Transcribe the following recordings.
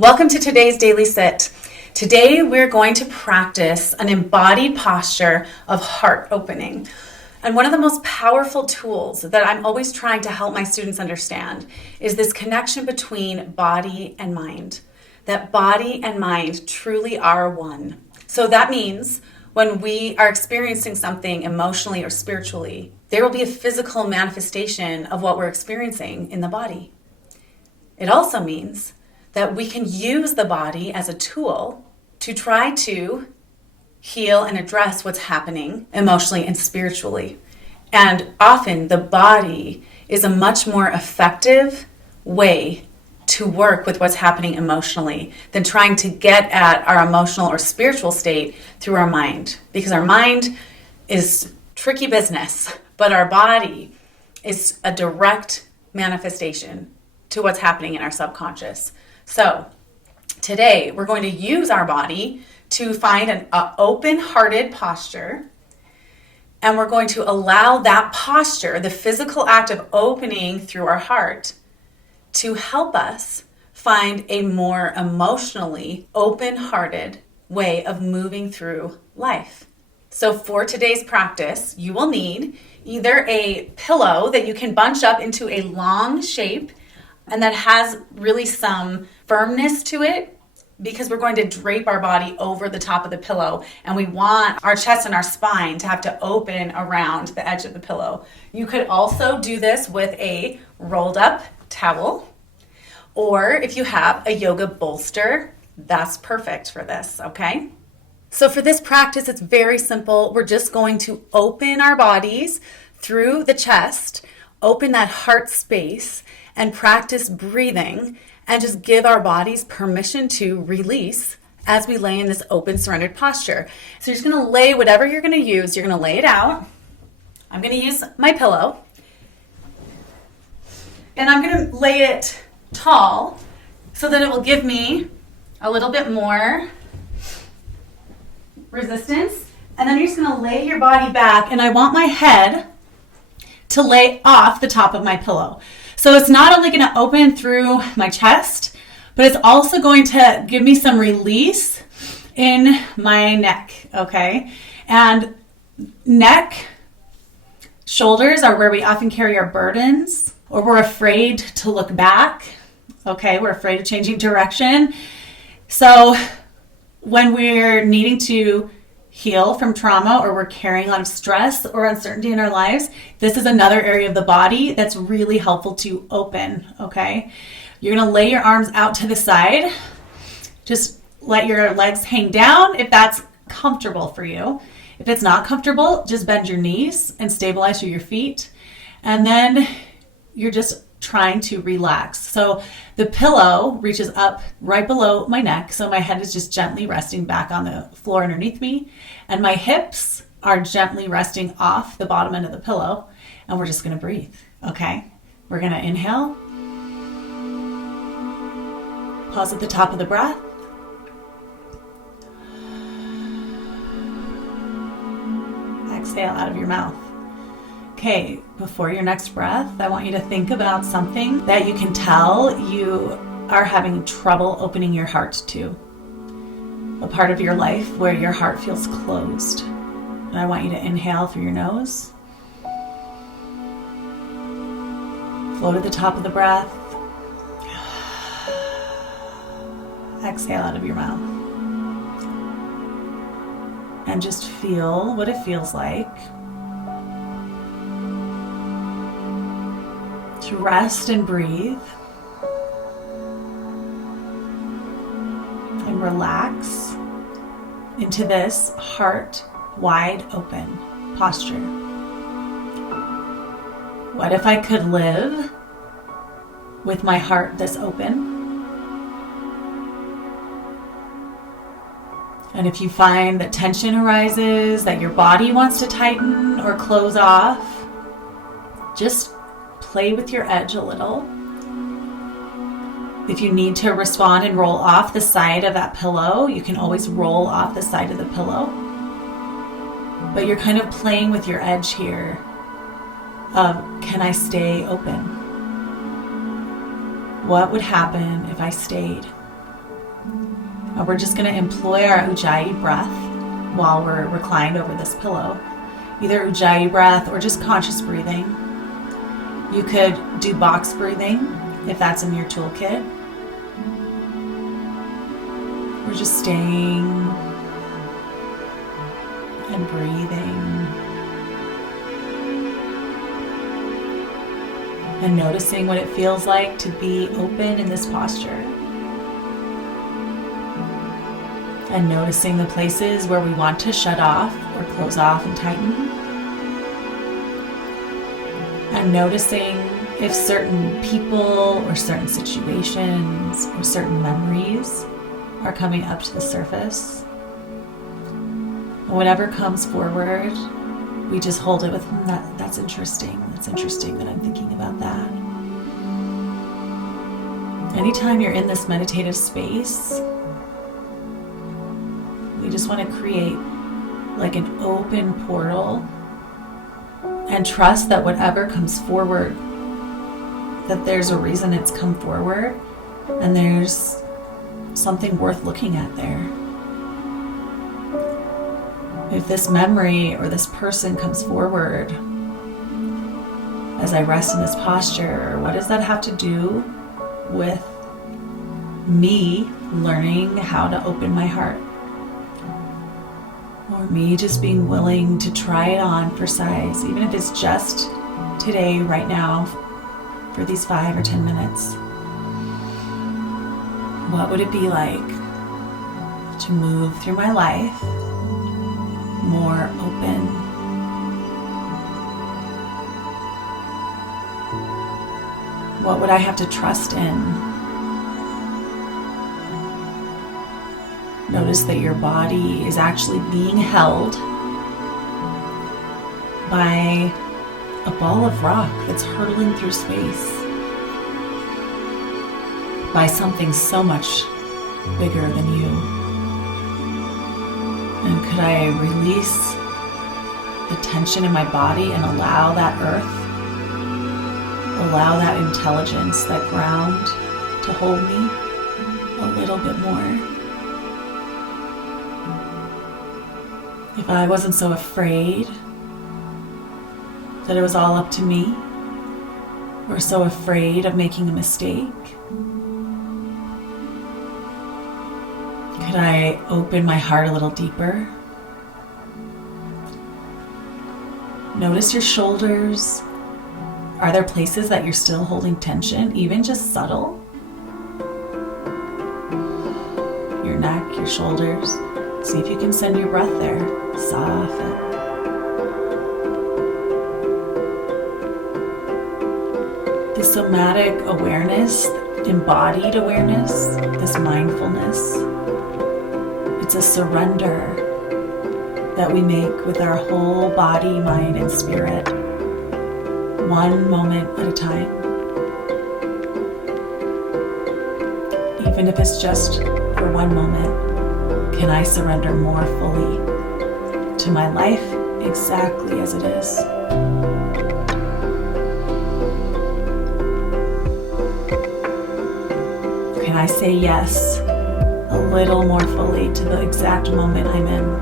Welcome to today's Daily Sit. Today we're going to practice an embodied posture of heart opening. And one of the most powerful tools that I'm always trying to help my students understand is this connection between body and mind. That body and mind truly are one. So that means when we are experiencing something emotionally or spiritually, there will be a physical manifestation of what we're experiencing in the body. It also means that we can use the body as a tool to try to heal and address what's happening emotionally and spiritually. And often the body is a much more effective way to work with what's happening emotionally than trying to get at our emotional or spiritual state through our mind. Because our mind is tricky business, but our body is a direct manifestation to what's happening in our subconscious. So today we're going to use our body to find an open-hearted posture, and we're going to allow that posture, the physical act of opening through our heart, to help us find a more emotionally open-hearted way of moving through life. So for today's practice, you will need either a pillow that you can bunch up into a long shape and that has really some firmness to it, because we're going to drape our body over the top of the pillow, and we want our chest and our spine to have to open around the edge of the pillow. You could also do this with a rolled up towel, or if you have a yoga bolster, that's perfect for this, okay? So for this practice, it's very simple. We're just going to open our bodies through the chest, open that heart space, and practice breathing, and just give our bodies permission to release as we lay in this open, surrendered posture. So you're just going to lay whatever you're going to use. You're going to lay it out. I'm going to use my pillow, and I'm going to lay it tall so that it will give me a little bit more resistance. And then you're just going to lay your body back, and I want my head to lay off the top of my pillow. So it's not only going to open through my chest, but it's also going to give me some release in my neck, okay? And neck, shoulders are where we often carry our burdens, or we're afraid to look back, okay? We're afraid of changing direction. So when we're needing to heal from trauma, or we're carrying a lot of stress or uncertainty in our lives, this is another area of the body that's really helpful to open, okay? You're gonna lay your arms out to the side. Just let your legs hang down if that's comfortable for you. If it's not comfortable, just bend your knees and stabilize through your feet. And then you're just trying to relax. So the pillow reaches up right below my neck, so my head is just gently resting back on the floor underneath me, and my hips are gently resting off the bottom end of the pillow, and we're just going to breathe, okay? We're going to inhale, pause at the top of the breath, exhale out of your mouth. Okay, before your next breath, I want you to think about something that you can tell you are having trouble opening your heart to. A part of your life where your heart feels closed. And I want you to inhale through your nose. Float at the top of the breath. Exhale out of your mouth. And just feel what it feels like to rest and breathe and relax into this heart wide open posture. What if I could live with my heart this open? And if you find that tension arises, that your body wants to tighten or close off, just play with your edge a little. If you need to respond and roll off the side of that pillow, you can always roll off the side of the pillow. But you're kind of playing with your edge here of, can I stay open? What would happen if I stayed? We're just going to employ our Ujjayi breath while we're reclined over this pillow. Either Ujjayi breath or just conscious breathing. You could do box breathing if that's in your toolkit. We're just staying and breathing and noticing what it feels like to be open in this posture. And noticing the places where we want to shut off or close off and tighten. And noticing if certain people or certain situations or certain memories are coming up to the surface. And whatever comes forward, we just hold it with, that's interesting. That's interesting that I'm thinking about that. Anytime you're in this meditative space, we just want to create like an open portal and trust that whatever comes forward, that there's a reason it's come forward and there's something worth looking at there. If this memory or this person comes forward as I rest in this posture, what does that have to do with me learning how to open my heart? Or me just being willing to try it on for size, even if it's just today, right now, for these 5 or 10 minutes. What would it be like to move through my life more open? What would I have to trust in? Notice that your body is actually being held by a ball of rock that's hurtling through space, by something so much bigger than you. And could I release the tension in my body and allow that earth, allow that intelligence, that ground to hold me a little bit more? If I wasn't so afraid that it was all up to me, or so afraid of making a mistake, could I open my heart a little deeper? Notice your shoulders. Are there places that you're still holding tension, even just subtle? Your neck, your shoulders. See if you can send your breath there. Soften. The somatic awareness, embodied awareness, this mindfulness, it's a surrender that we make with our whole body, mind, and spirit, one moment at a time. Even if it's just for one moment, can I surrender more fully to my life exactly as it is? Can I say yes a little more fully to the exact moment I'm in?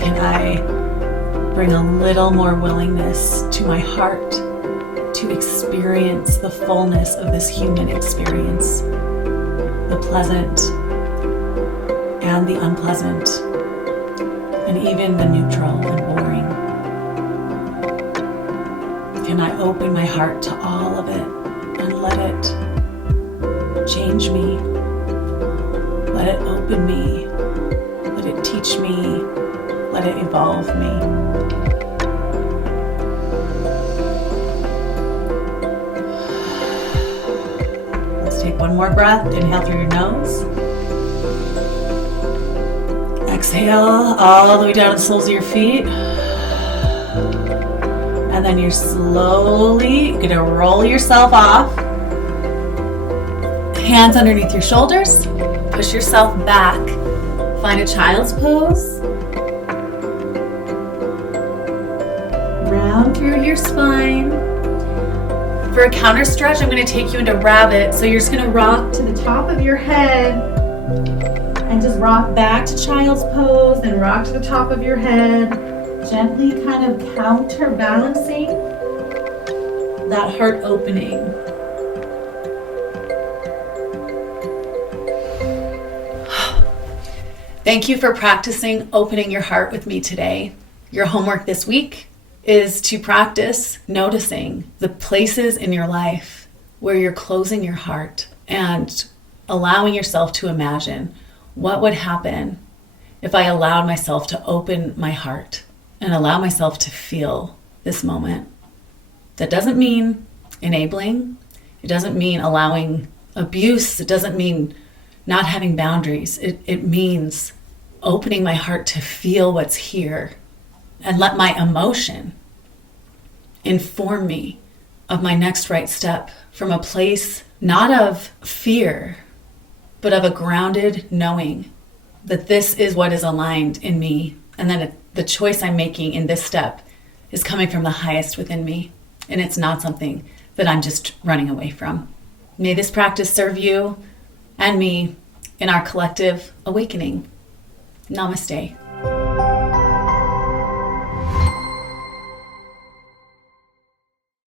Can I bring a little more willingness to my heart to experience the fullness of this human experience, the pleasant and the unpleasant, and even the neutral and boring? Can I open my heart to all of it and let it change me? Let it open me. Let it teach me. Let it evolve me. Take one more breath. Inhale through your nose. Exhale all the way down to the soles of your feet. And then you're slowly going to roll yourself off. Hands underneath your shoulders. Push yourself back. Find a child's pose. Round through your spine. For a counter stretch, I'm going to take you into rabbit. So you're just going to rock to the top of your head and just rock back to child's pose, then rock to the top of your head, gently kind of counterbalancing that heart opening. Thank you for practicing opening your heart with me today. Your homework this week is to practice noticing the places in your life where you're closing your heart and allowing yourself to imagine what would happen if I allowed myself to open my heart and allow myself to feel this moment. That doesn't mean enabling. It doesn't mean allowing abuse. It doesn't mean not having boundaries. It means opening my heart to feel what's here and let my emotion inform me of my next right step from a place not of fear, but of a grounded knowing that this is what is aligned in me, and that the choice I'm making in this step is coming from the highest within me, and it's not something that I'm just running away from. May this practice serve you and me in our collective awakening. Namaste.